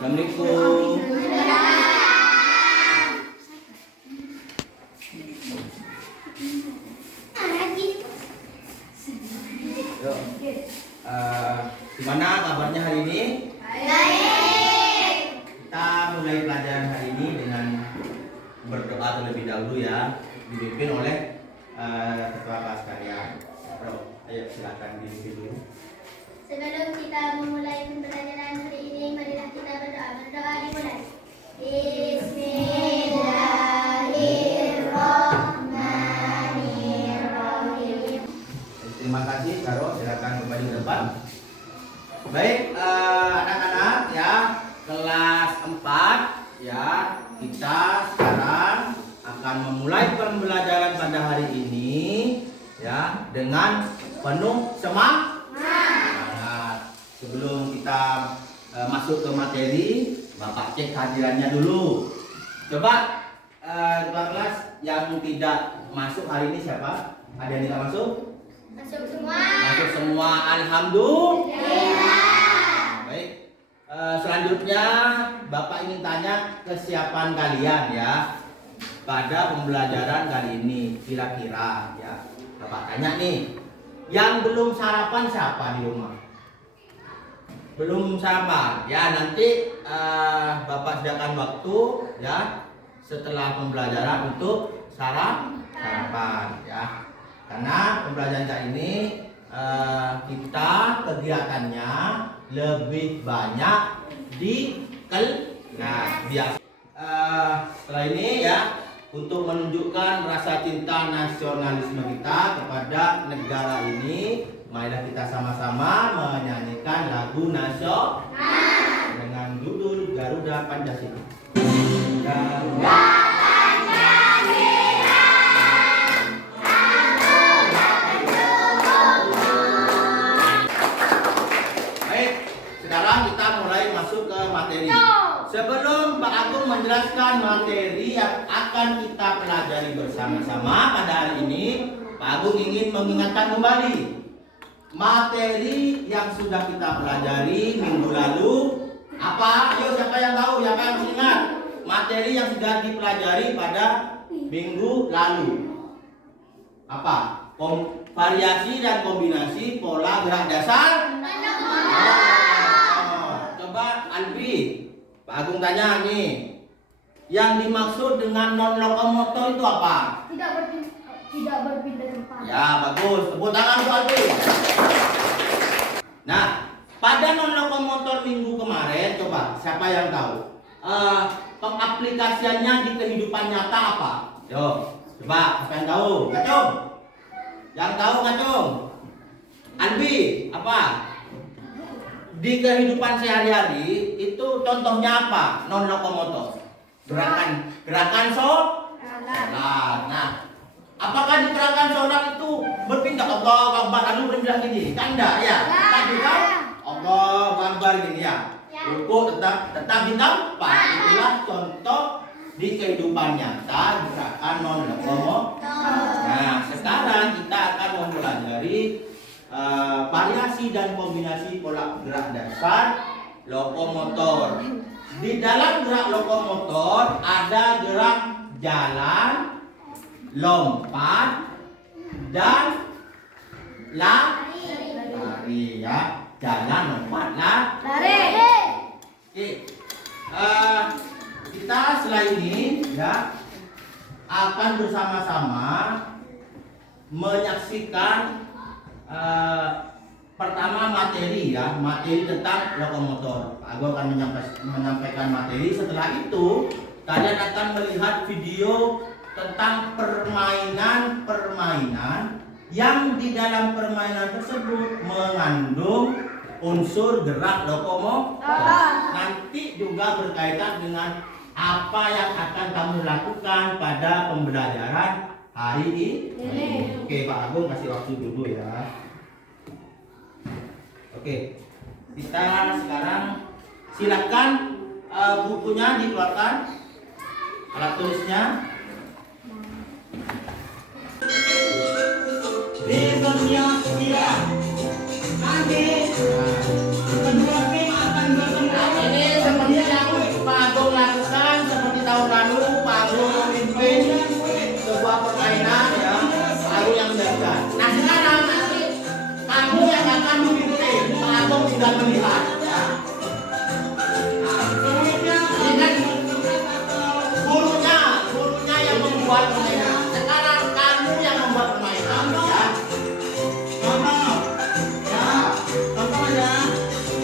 Assalamualaikum. Gimana kabarnya hari ini? Baik. Kita mulai pelajaran hari ini dengan berdoa terlebih dahulu ya, dipimpin oleh ketua kelas kalian. Ayo silakan dipimpin dulu. Sebelum kita memulai pembelajaran hari ini, marilah kita berdoa. Berdoa dimulai. Bismillahirrahmanirrahim. Terima kasih, Karo. Silakan kembali ke depan. Baik, anak-anak ya, kelas 4 ya, kita sekarang akan memulai pembelajaran pada hari ini ya dengan penuh semangat. Sebelum kita masuk ke materi, Bapak cek hadirannya dulu. Coba ketua kelas yang tidak masuk hari ini siapa? Ada yang tidak masuk? Masuk semua. Masuk semua, alhamdulillah. Baik, selanjutnya Bapak ingin tanya kesiapan kalian ya pada pembelajaran kali ini. Kira-kira ya, Bapak tanya nih, yang belum sarapan siapa di rumah? Belum sarapan ya, nanti Bapak sediakan waktu ya setelah pembelajaran untuk sarapan ya, karena pembelajaran kali ini kita kegiatannya lebih banyak di biasa. Setelah ini ya, untuk menunjukkan rasa cinta nasionalisme kita kepada negara ini, marilah kita sama-sama menyanyikan lagu nasional dengan judul Garuda Pancasila. Garuda Pancasila, baik, sekarang kita mulai masuk ke materi. Sebelum Pak Agung menjelaskan materi yang akan kita pelajari bersama-sama pada hari ini, Pak Agung ingin mengingatkan kembali materi yang sudah kita pelajari minggu lalu. Apa? Ayo, siapa yang tahu? Siapa yang masih ingat materi yang sudah dipelajari pada minggu lalu? Apa? Variasi dan kombinasi pola gerak dasar. Coba Albi, Pak Agung tanya nih, yang dimaksud dengan non lokomotor itu apa? Tidak berpindah tempat. Ya, bagus. Tepuk tangan untuk Albi. Nah, pada non lokomotor minggu kemarin, coba siapa yang tahu? Pengaplikasiannya di kehidupan nyata apa? Yo, coba siapa yang tahu? Kacung. Yang tahu Kacung? Albi, apa? Di kehidupan sehari-hari itu contohnya apa? Non lokomotor. Gerakan sholat. Nah, apakah di gerakan sholat itu berpindah Allahu Akbar lalu berpindah gini? Kan enggak ya? Tadi kan Allahu Akbar gini ya. Ruku tetap di tempat. Itulah contoh di kehidupan nyata gerakan non lokomotor. Nah, sekarang kita akan mempelajari variasi dan kombinasi pola gerak dasar lokomotor. Di dalam gerak lokomotor ada gerak jalan, lompat, dan lari ya. Jalan, lompat, lari. Oke. Kita setelah ini ya akan bersama-sama menyaksikan pertama materi ya, materi tentang lokomotor. Aku akan menyampaikan materi. Setelah itu kalian akan melihat video tentang permainan-permainan yang di dalam permainan tersebut mengandung unsur gerak lokomotor. Nanti juga berkaitan dengan apa yang akan kamu lakukan pada pembelajaran hari ini. Oke, Pak Agung kasih waktu dulu ya. Oke, kita sekarang silakan bukunya dikeluarkan, alat tulisnya. Berikutnya dia nanti kedua tim akan bertemu. Ini sepertinya sudah melihat ya. Ini kan gurunya yang membuat permainan. Sekarang kamu yang membuat permainan ya. Contohnya,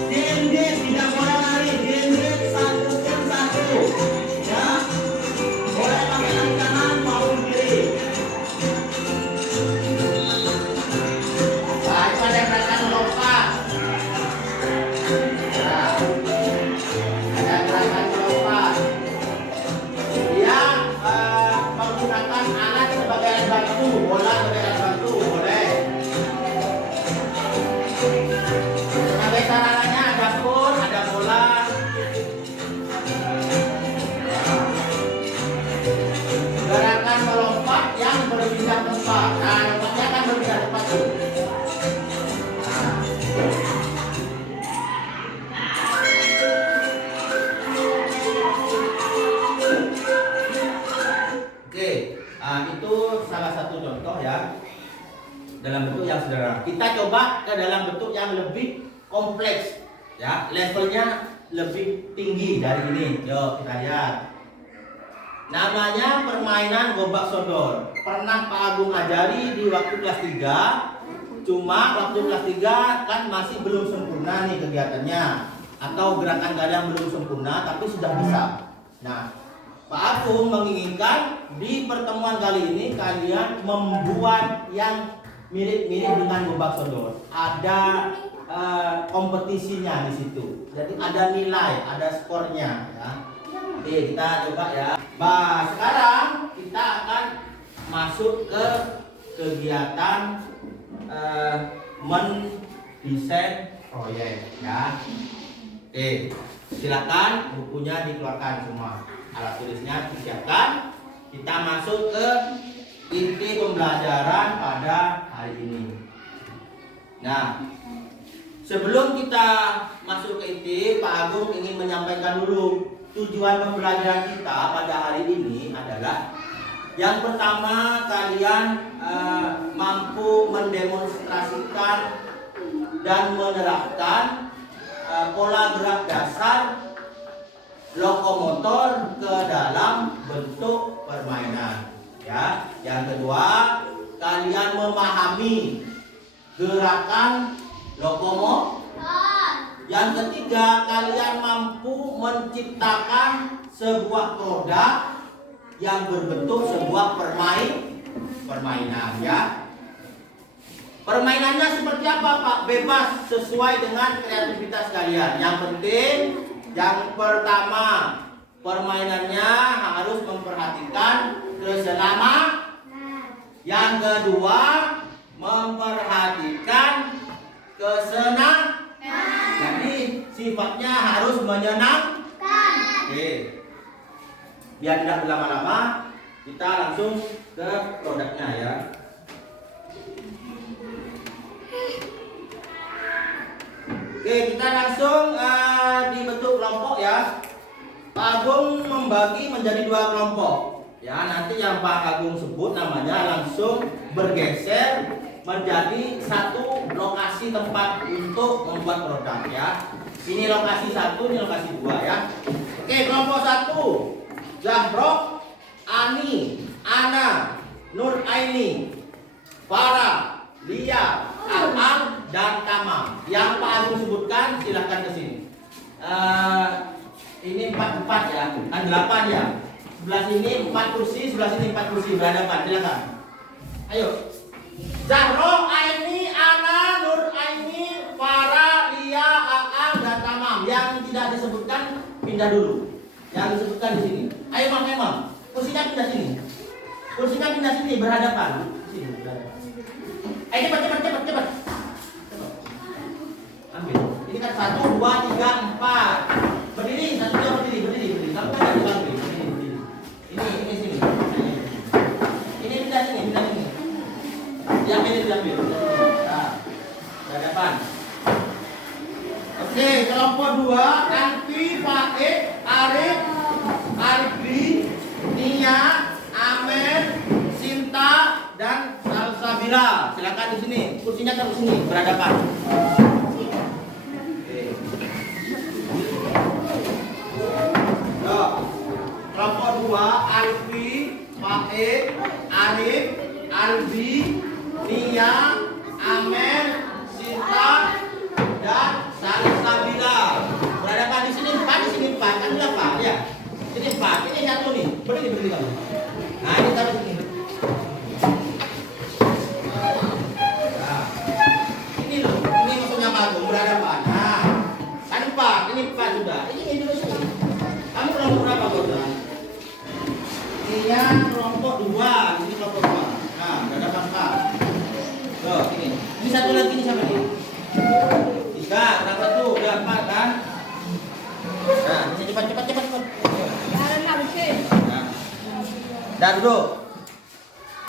DND tidak boleh lari, DND 1 ya. Boleh pakai kaki kanan maupun kiri. Baik, pada gerakan melompat. Ya. Ada gerakan melompat. Dia menggunakan alat sebagai alat bantu, bola sebagai alat bantu, boleh. Sebagai sarananya ada pun, ada bola. Gerakan melompat yang berpindah tempat. Nah, lompatnya kan berpindah tempat tuh. Oke, itu salah satu contoh ya dalam bentuk yang sederhana. Kita coba ke dalam bentuk yang lebih kompleks, ya, levelnya lebih tinggi dari ini. Yuk kita lihat. Namanya permainan gobak sodor. Pernah Pak Agung ajari di waktu kelas 3. Cuma waktu kelas 3 kan masih belum sempurna nih kegiatannya, atau gerakan gadang belum sempurna, tapi sudah bisa. Nah, Pak Agung menginginkan di pertemuan kali ini kalian membuat yang mirip-mirip dengan gobak sodor. Ada kompetisinya di situ. Jadi ada nilai, ada skornya. Ya. Oke, kita coba ya. Nah, sekarang kita akan masuk ke kegiatan mendesain proyek. Ya. Oke, silakan bukunya dikeluarkan semua. Alat tulisnya disiapkan. Kita masuk ke inti pembelajaran pada hari ini. Nah, sebelum kita masuk ke inti, Pak Agung ingin menyampaikan dulu tujuan pembelajaran kita pada hari ini adalah yang pertama, kalian mampu mendemonstrasikan dan menerapkan pola gerak dasar lokomotor ke dalam bentuk permainan. Ya, yang kedua, kalian memahami gerakan lokomotor. Yang ketiga, kalian mampu menciptakan sebuah produk yang berbentuk sebuah permainan, ya. Permainannya seperti apa, Pak? Bebas, sesuai dengan kreativitas kalian. Yang penting, yang pertama, permainannya harus memperhatikan keselamatan. Yang kedua, memperhatikan kesenangan. Jadi sifatnya harus menyenangkan. Oke. Biar tidak berlama-lama, kita langsung ke produknya ya. Oke, kita langsung dibentuk kelompok ya. Pak Agung membagi menjadi 2 kelompok. Ya, nanti yang Pak Agung sebut namanya langsung bergeser menjadi satu lokasi tempat untuk membuat produk ya. Ini lokasi 1, ini lokasi 2 ya. Oke, kelompok 1. Zahro, Ani, Ana, Nur Aini, Farah, Lia, Al-Am, dan Tamam. Yang Pak Agung sebutkan silahkan ke sini. Ini 4 ya, kan 8 ya. Sebelah sini 4 kursi, sebelah sini 4 kursi berhadapan. Silakan. Ayo. Zahro, Aini, Ana, Nur Aini, Farah, Lia, Al-Am, dan Tamam. Yang tidak disebutkan pindah dulu. Yang disebutkan di sini. Ayo Mam, kursinya pindah sini. Kursinya pindah sini berhadapan. Sini berhadapan. Ayo cepat. Ambil. Ini kan 1, 2, 3, 4. Berdiri, 1, 2, berdiri. Kamu kan ada bangku. Berdiri. Ini sini. Ini pindah sini. Diambil. Nah, berhadapan. Oke, kelompok 2, Alfi, Faik, Arif, Arbi, Nia, Amer, Sinta, dan Salsabila. Silakan di sini. Kursinya taruh sini berhadapan. Oke. Kelompok 2, Alfi, Faed, Arif, Albi, Nia, Amel, Sinta, dan Salsabila. Berhadapan di sini 4, di sini 4, kan 8 ya. Ini 4, ini satu nih. Berdiri kamu. Nah, ini taruh sini. Nah, ini loh, ini maksudnya bagus berhadapan. Nah, kan 4, ini 4 sudah. Ini dulu sini. Kamu kelompok berapa Gordon? Ini kelompok 2, ini kelompok 2. Nah, berhadapan 4. Tuh, ini. Ini satu lagi ini siapa nih? 3, kurang 1, udah 4 kan? Nah, ini cepat. Nah. Dah duduk.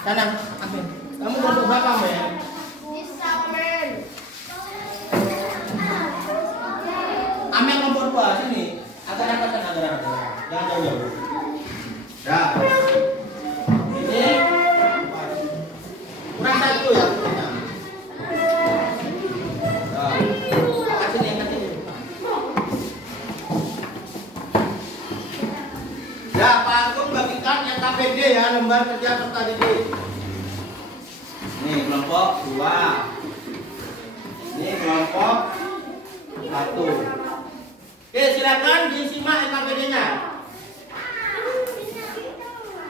Sana, ambil. Kamu kelompok berapa, Mel? Amel kelompok 2 sini. Agak sana. Jangan jauh-jauh. Dah. Ini kurang 1 ya. Ya, Pak Agung bagikan yang KPD ya, lembar kerja peserta didik. Nih kelompok 2. Ini kelompok 1. Oke, silakan disimak KPD-nya.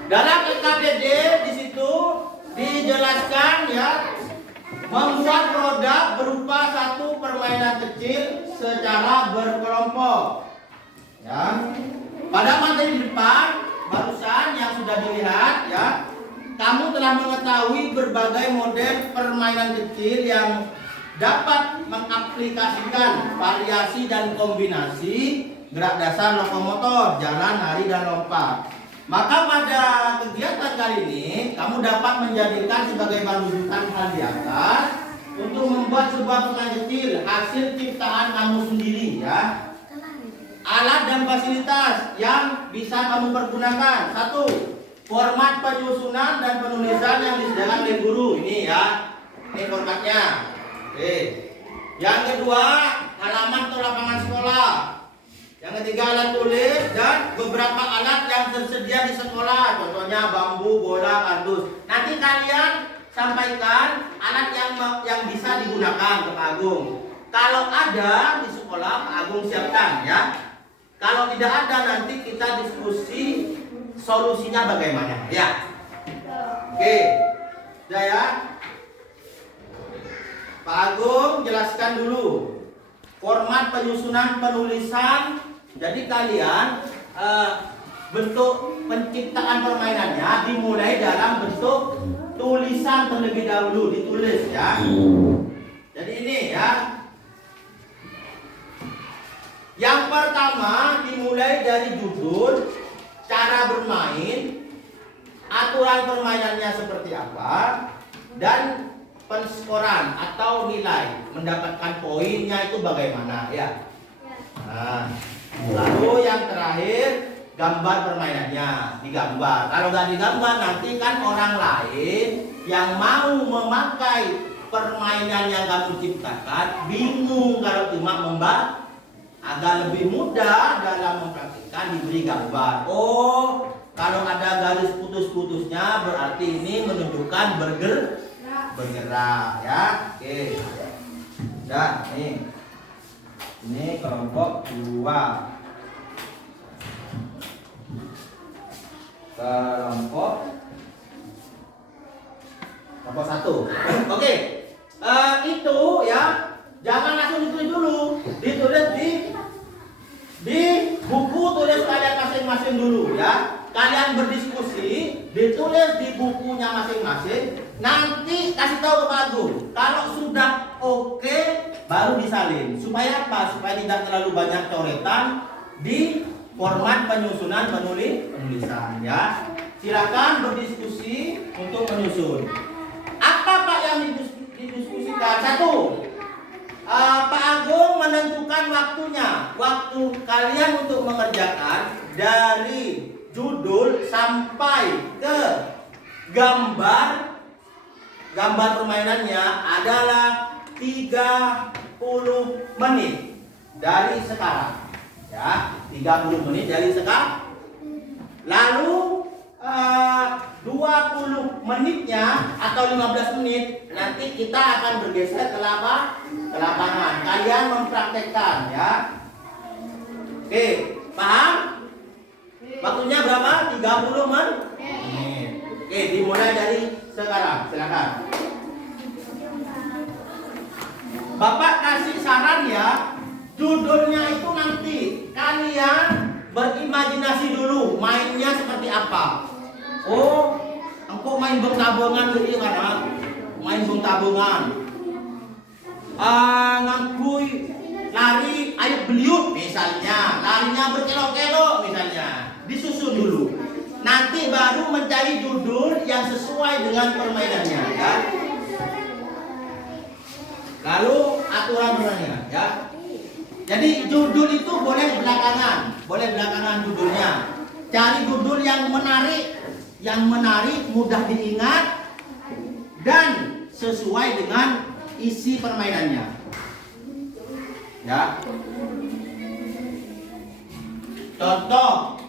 Dalam KPD di situ dijelaskan ya, membuat produk berupa satu permainan kecil secara berkelompok. Ya. Pada materi depan barusan yang sudah dilihat ya, kamu telah mengetahui berbagai model permainan kecil yang dapat mengaplikasikan variasi dan kombinasi gerak dasar lokomotor, jalan, lari, dan lompat. Maka pada kegiatan kali ini kamu dapat menjadikan sebagai bahan rujukan hal di atas untuk membuat sebuah permainan kecil hasil ciptaan kamu sendiri ya. Alat dan fasilitas yang bisa kamu pergunakan. 1. Format penyusunan dan penulisan yang disediakan oleh guru. Ini ya. Ini formatnya. Oke. Yang kedua, halaman atau lapangan sekolah. Yang ketiga, alat tulis dan beberapa alat yang tersedia di sekolah. Contohnya bambu, bola, kardus. Nanti kalian sampaikan alat yang bisa digunakan ke Pak Agung. Kalau ada di sekolah, Pak Agung siapkan ya. Kalau tidak ada nanti kita diskusi solusinya bagaimana ya. Oke. Sudah ya. Pak Agung jelaskan dulu format penyusunan penulisan. Jadi kalian bentuk penciptaan permainannya dimulai dalam bentuk tulisan terlebih dahulu, ditulis ya. Jadi ini ya. Yang pertama dimulai dari judul, cara bermain, aturan permainannya seperti apa, dan penskoran atau nilai mendapatkan poinnya itu bagaimana ya. Nah, lalu yang terakhir gambar permainannya digambar. Kalau nggak digambar nanti kan orang lain yang mau memakai permainan yang kamu ciptakan bingung kalau cuma membaca. Agak lebih mudah dalam mempraktikkan diberi gambar. Oh, kalau ada garis putus-putusnya berarti ini menunjukkan bergerak ya. Oke. Dan ini kelompok 2. Kelompok 1. Oke. Itu ya. Jangan langsung ditulis dulu. Ditulis di buku tulis kalian masing-masing dulu ya. Kalian berdiskusi, ditulis di bukunya masing-masing. Nanti kasih tahu ke Pak Agung. Kalau sudah oke, baru disalin. Supaya apa? Supaya tidak terlalu banyak coretan di format penyusunan penulisan ya. Silakan berdiskusi untuk menyusun. Apa Pak yang didiskusikan? 1. Pak Agung menentukan waktunya. Waktu kalian untuk mengerjakan dari judul sampai ke gambar permainannya adalah 30 menit dari sekarang. Ya, 30 menit dari sekarang. Lalu 20 menitnya atau 15 menit nanti kita akan bergeser ke lapangan. Kalian mempraktekkan ya. Oke, paham? Waktunya berapa? 30 menit. Oke, dimulai dari sekarang. Silakan. Bapak kasih saran ya. Judulnya itu nanti kalian berimajinasi dulu mainnya seperti apa. Oh, engkau main bong tabungan dulu kan? Main bong tabungan. Ngangkui lari air beliuk misalnya, larinya berkelok-kelok misalnya. Disusun dulu. Nanti baru mencari judul yang sesuai dengan permainannya ya. Lalu aturan permainannya ya. Jadi judul itu boleh belakangan judulnya. Cari judul yang menarik, mudah diingat dan sesuai dengan isi permainannya. Ya. Contoh,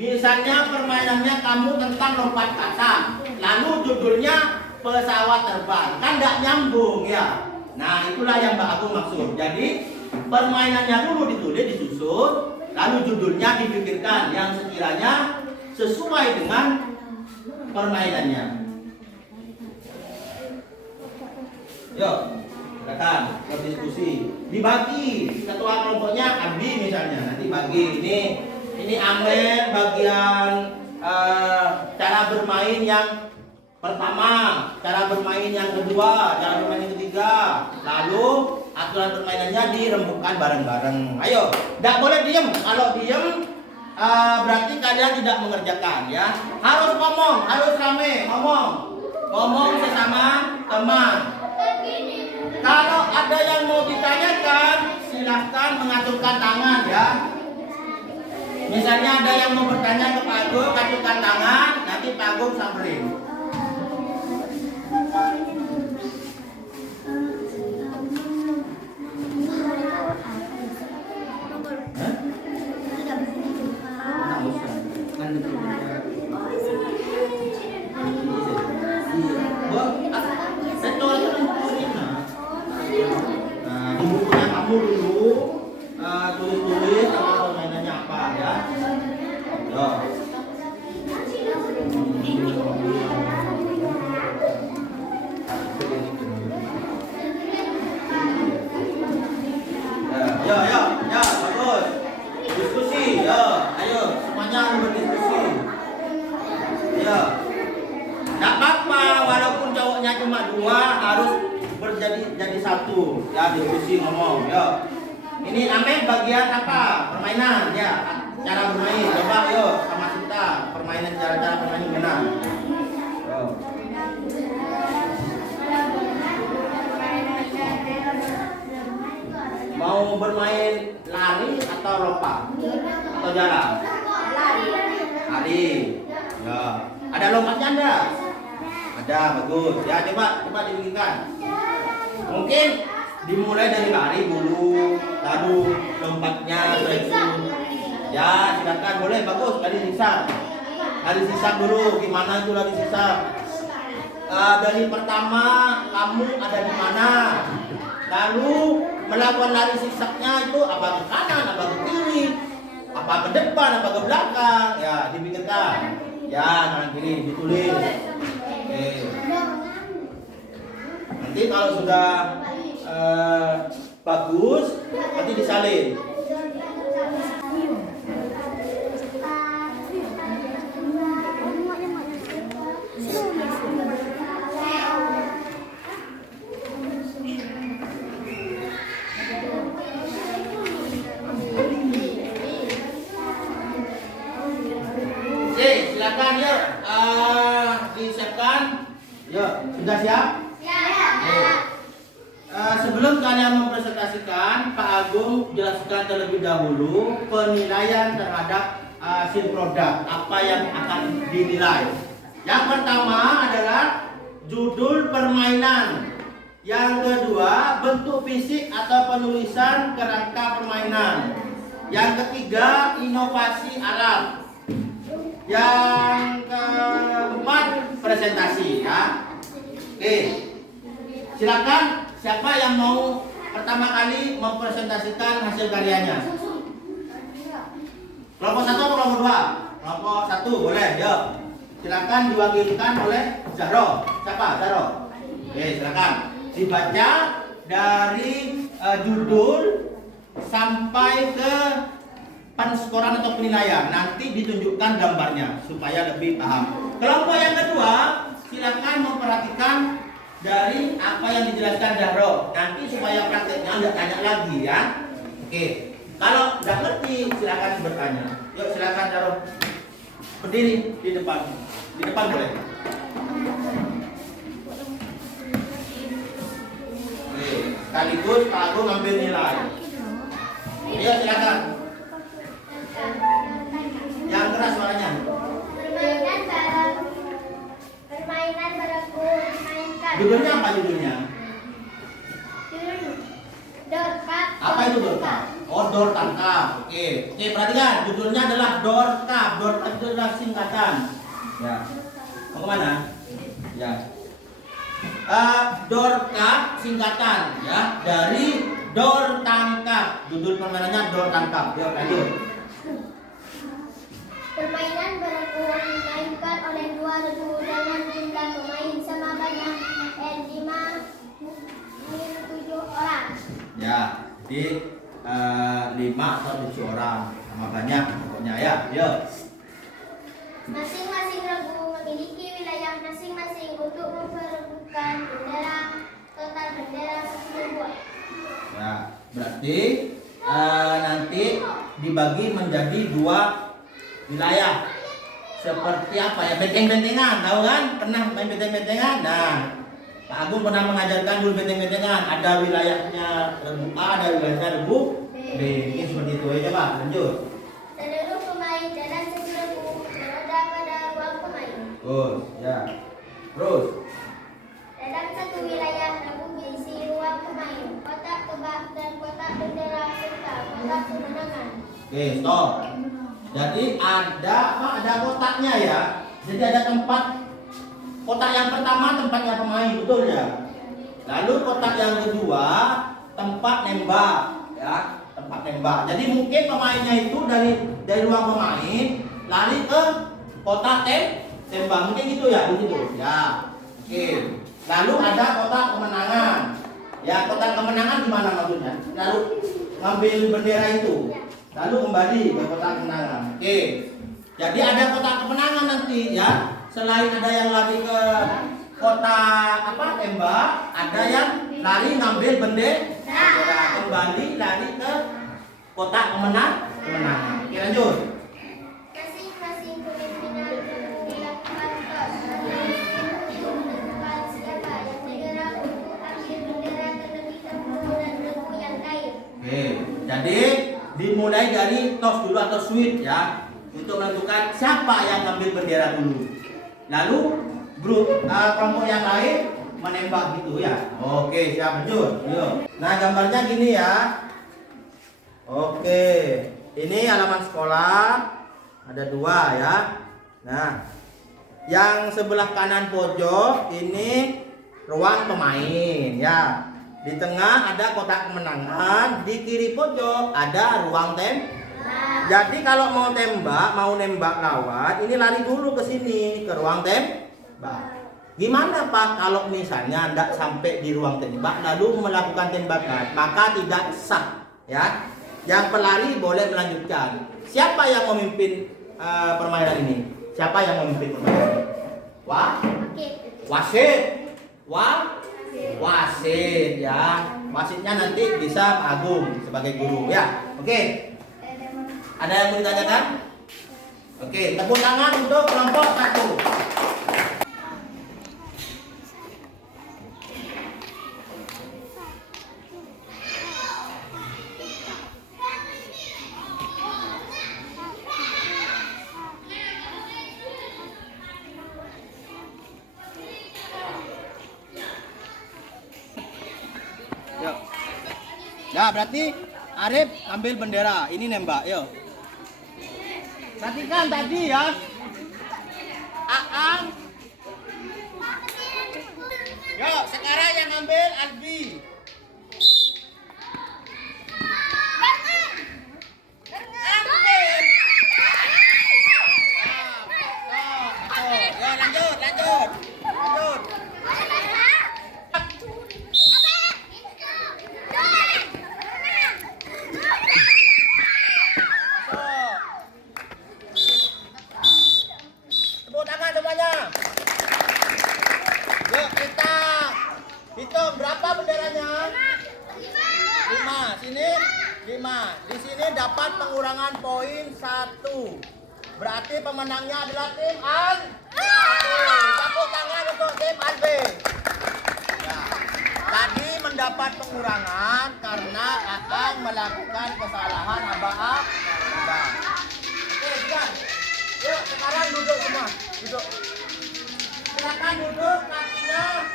misalnya permainannya kamu tentang lompat kata, lalu judulnya pesawat terbang, kan tidak nyambung ya. Nah itulah yang Mbak Agung maksud. Jadi permainannya dulu ditulis, disusun, lalu judulnya dipikirkan yang sekiranya sesuai dengan permainannya. Yuk, silakan berdiskusi. Dibagi ketua kelompoknya Abi misalnya, nanti bagi ini Amel bagian cara bermain yang pertama, cara bermain yang kedua, cara bermain yang ketiga. Lalu aturan permainannya dirembukkan bareng-bareng. Ayo, tidak boleh diem. Kalau diem berarti kalian tidak mengerjakan ya. Harus ngomong, harus rame, ngomong sesama teman. Kalau ada yang mau ditanyakan, silahkan mengacungkan tangan ya. Misalnya ada yang mau bertanya ke Pak Agung, acungkan tangan, nanti Pak Agung samperin. Di bukunya kamu dulu tulis sama permainannya apa ya. Ya, bagus. Diskusi, ya, ayo semuanya berdiskusi. Ya, nggak apa-apa, walaupun cowoknya cuma 2 harus jadi satu. Ya, diskusi ngomong. Ya, ini Amel bagian apa? Permainan, ya, cara bermain. Coba, yuk sama kita permainan cara bermain gimana? Mau bermain lari atau lompat atau jalan? Lari. Ya. Ada lompatnya enggak? Ada, bagus. Ya coba dibikinkan. Mungkin dimulai dari lari dulu, lalu lompatnya itu. Ya silakan boleh, bagus. Lari sisa dulu. Gimana itu lari sisa? Dari pertama kamu ada di mana? Lalu melakukan lari sisaknya itu apa ke kanan, apa ke kiri, apa ke depan, apa ke belakang, ya dipikirkan. Ya kanan kiri ditulis. Oke. Nanti kalau sudah bagus, nanti disalin. Silakan yuk disiapkan. Yuk, sudah siap? Sebelum kalian mempresentasikan, Pak Agung jelaskan terlebih dahulu penilaian terhadap hasil produk, apa yang akan dinilai. Yang pertama adalah judul permainan. Yang kedua, bentuk fisik atau penulisan kerangka permainan. Yang ketiga, inovasi alat. Yang keempat presentasi ya. Oke. Silakan siapa yang mau pertama kali mempresentasikan hasil karyanya? Kelompok 1 atau kelompok 2? Kelompok 1 boleh, yuk. Silakan diwakilkan oleh Zahro. Siapa? Zahro. Oke, silakan. Dibaca dari judul sampai ke penskoran atau penilaian. Nanti ditunjukkan gambarnya supaya lebih paham. Kelompok yang kedua, silakan memperhatikan dari apa yang dijelaskan Zahro. Nanti supaya prakteknya nggak tanya lagi ya. Oke. Kalau nggak ngerti silakan bertanya. Yuk silakan Zahro. Berdiri di depan. Di depan boleh. Oke. Sekaligus Pak Agung ngambil nilai. Ayo silakan. Yang keras suaranya. Permainan barangku dimainkan. Judulnya apa judulnya? Dorkap. Apa itu dorkap? Oh, dor tangkap. Oke. Oke, perhatikan. Judulnya adalah dorkap. Dorkap itu adalah singkatan. Ya. Mau kemana? Ya. Dorkap singkatan ya dari dor tangkap. Judul permainannya dor tangkap. Yuk lanjut. Permainan barangku dimainkan oleh dua regu dengan jumlah pemain sama banyak 7 orang. Ya, jadi 5 atau 7 orang sama banyak pokoknya ya. Yuk. Masing-masing regu memiliki wilayah masing-masing untuk memperebutkan bendera. Total bendera 10 buah. Ya, berarti nanti dibagi menjadi 2 wilayah. Seperti apa ya? Benteng-bentengan, tahu kan? Pernah main benteng-bentengan? Nah, Pak Agung pernah mengajarkan dulu benteng-bentengan. Ada wilayahnya regu A, ada wilayahnya regu B. Ini seperti itu ya, coba lanjut. Seluruh pemain dalam satu regu berada pada ruang pemain. Terus, ya. Terus. Dalam satu wilayah regu berisi ruang pemain, kotak tebak dan kotak bendera serta kotak kemenangan. Oke, stop. Jadi ada apa? Ada kotaknya ya. Jadi ada tempat. Kotak yang pertama tempatnya pemain, betul ya. Lalu kotak yang kedua tempat nembak, ya, tempat nembak. Jadi mungkin pemainnya itu dari ruang pemain lari ke kotak tembak, mungkin gitu ya, begitu. Ya, oke. Lalu ada kotak kemenangan. Ya, kotak kemenangan gimana maksudnya? Lalu ngambil bendera itu. Lalu kembali ke kotak kemenangan. Oke. Jadi ada kotak kemenangan nanti ya. Selain ada yang lari ke kotak apa tembak, ada yang lari ngambil bendera. Kembali lari ke kotak kemenangan. Oke, lanjut. Masing-masing kepemimpinan regu dilakukan tos. Untuk menentukan siapa yang bergerak untuk ambil bendera terlebih dahulu dan regu yang lain. Oke. Jadi dimulai dari toss dulu atau sweep ya, untuk menentukan siapa yang ngambil bendera dulu. Lalu grup kelompok yang lain menembak gitu ya. Oke, siap lanjut. Yuk. Nah, gambarnya gini ya. Oke. Ini halaman sekolah. Ada 2 ya. Nah, yang sebelah kanan pojok ini ruang pemain ya. Di tengah ada kotak kemenangan, di kiri pojok ada ruang tembak. Jadi kalau mau nembak lawan, ini lari dulu ke sini, ke ruang tembak. Gimana Pak kalau misalnya tidak sampai di ruang tembak lalu melakukan tembakan, maka tidak sah ya. Yang pelari boleh melanjutkan. Siapa yang memimpin permainan ini? Siapa yang memimpin permainan ini? Wasit. Wasit ya. Wasitnya nanti bisa Pak Agung sebagai guru ya. Oke. Ada yang mau ditanyakan? Oke, tepuk tangan untuk kelompok 1. Yuk. Ya, berarti Arif ambil bendera, ini nembak, yuk. Perhatikan tadi ya, Hitung berapa benderanya? 5. Sini 5. Di sini dapat pengurangan poin 1. Berarti pemenangnya adalah tim An. Tepuk tangan untuk tim Albe. Ya. Tadi mendapat pengurangan karena akan melakukan kesalahan abah. Oke, sudah. Yuk, sekarang duduk semua. Duduk. Silakan duduk, kakinya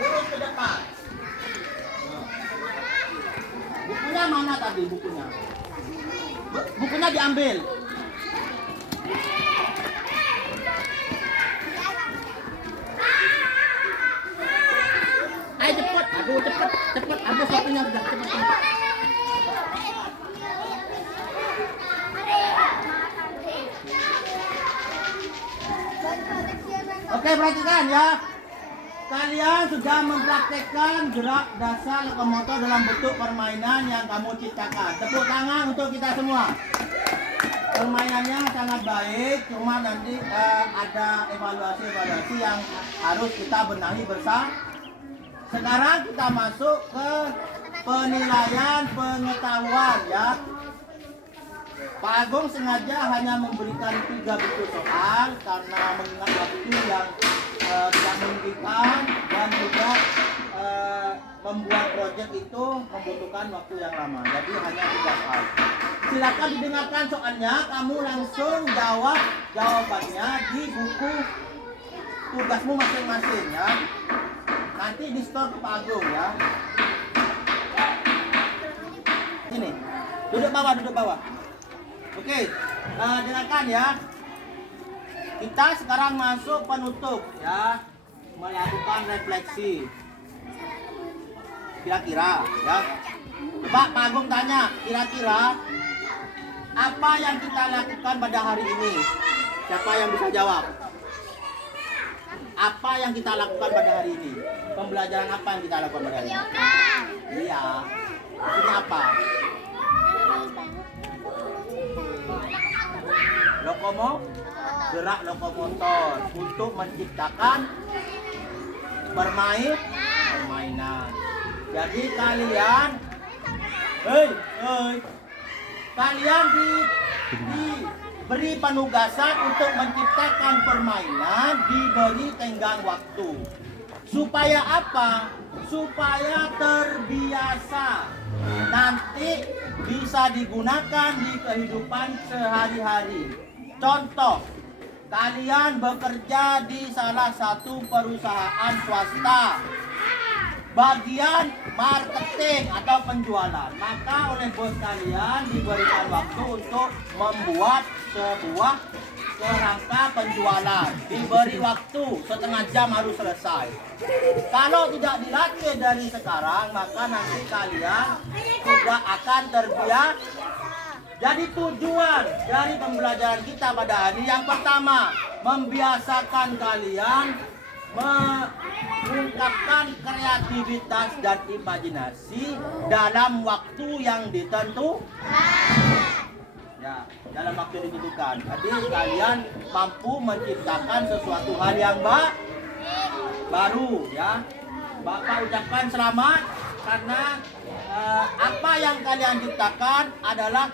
lurus ke depan. Bukunya mana tadi bukunya? Bukunya diambil. Ayo cepet, aduh cepet, habis waktunya sudah cepet. Oke, perhatikan ya. Kalian sudah mempraktekkan gerak dasar lokomotor dalam bentuk permainan yang kamu ciptakan. Tepuk tangan untuk kita semua. Permainannya sangat baik, cuma nanti ada evaluasi yang harus kita benahi bersama. Sekarang kita masuk ke penilaian pengetahuan ya. Pak Agung sengaja hanya memberikan 3 buku soal karena mengingat waktu yang tidak memungkinkan dan juga membuat proyek itu membutuhkan waktu yang lama. Jadi hanya 3 soal. Silakan didengarkan soalnya, kamu langsung jawab jawabannya di buku tugasmu masing-masing ya. Nanti di store ke Pak Agung ya. Sini, duduk bawah. Oke, dengarkan ya. Kita sekarang masuk penutup ya, melakukan refleksi. Kira-kira ya. Coba Pak Agung tanya, kira-kira apa yang kita lakukan pada hari ini? Siapa yang bisa jawab? Apa yang kita lakukan pada hari ini? Pembelajaran apa yang kita lakukan pada hari ini? Iya. Ini apa? Gerak lokomotor untuk menciptakan permainan. Jadi kalian kalian diberi penugasan untuk menciptakan permainan, diberi tenggang waktu. Supaya apa? Supaya terbiasa. Nanti bisa digunakan di kehidupan sehari-hari. Contoh, kalian bekerja di salah satu perusahaan swasta, bagian marketing atau penjualan. Maka oleh bos kalian diberikan waktu untuk membuat sebuah kerangka penjualan. Diberi waktu setengah jam harus selesai. Kalau tidak dilatih dari sekarang, maka nanti kalian tidak akan terbiasa. Jadi tujuan dari pembelajaran kita pada hari yang pertama, membiasakan kalian mengungkapkan kreativitas dan imajinasi dalam waktu yang ditentukan. Ya, dalam waktu yang ditentukan. Jadi kalian mampu menciptakan sesuatu hal yang baru ya. Bapak ucapkan selamat karena apa yang kalian ciptakan adalah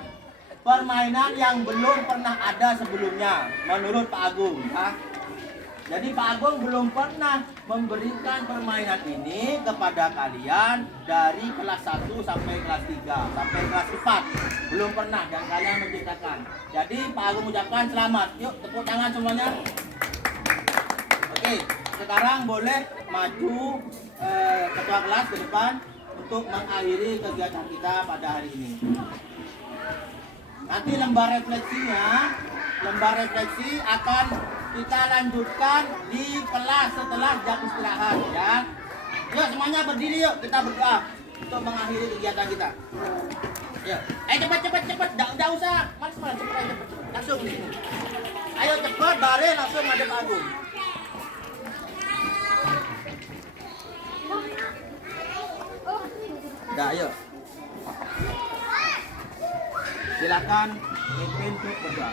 permainan yang belum pernah ada sebelumnya menurut Pak Agung ya. Jadi Pak Agung belum pernah memberikan permainan ini kepada kalian dari kelas 1 sampai kelas 3 sampai kelas 4. Belum pernah dan kalian menciptakan. Jadi Pak Agung ucapkan selamat. Yuk tepuk tangan semuanya. Oke, sekarang boleh maju ketua kelas ke depan untuk mengakhiri kegiatan kita pada hari ini. Nanti lembar refleksi akan kita lanjutkan di kelas setelah jam istirahat ya. Yuk semuanya berdiri yuk, kita berdoa untuk mengakhiri kegiatan kita. Yuk, cepat, enggak usah malas, cepat. Langsung di sini. Ayo cepat, balik langsung madep Agung. Udah, ayo. Silakan mimpin untuk berdoa.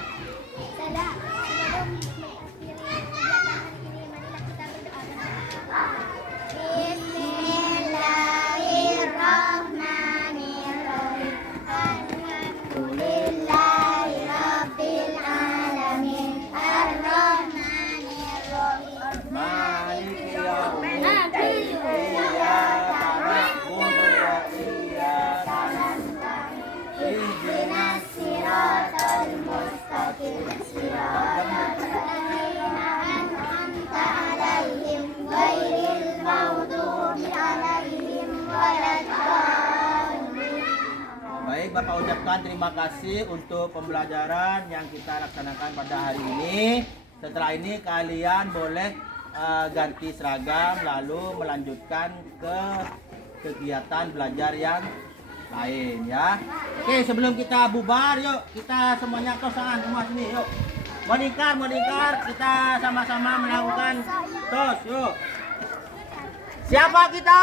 Sebelum mengakhiri kegiatan hari ini, marilah kita berdoa. Bapak ucapkan terima kasih untuk pembelajaran yang kita laksanakan pada hari ini. Setelah ini kalian boleh ganti seragam lalu melanjutkan ke kegiatan belajar yang lain ya. Oke, sebelum kita bubar, yuk kita semuanya tosan semua sini yuk. Modingkar, kita sama-sama melakukan tos yuk. Siapa kita?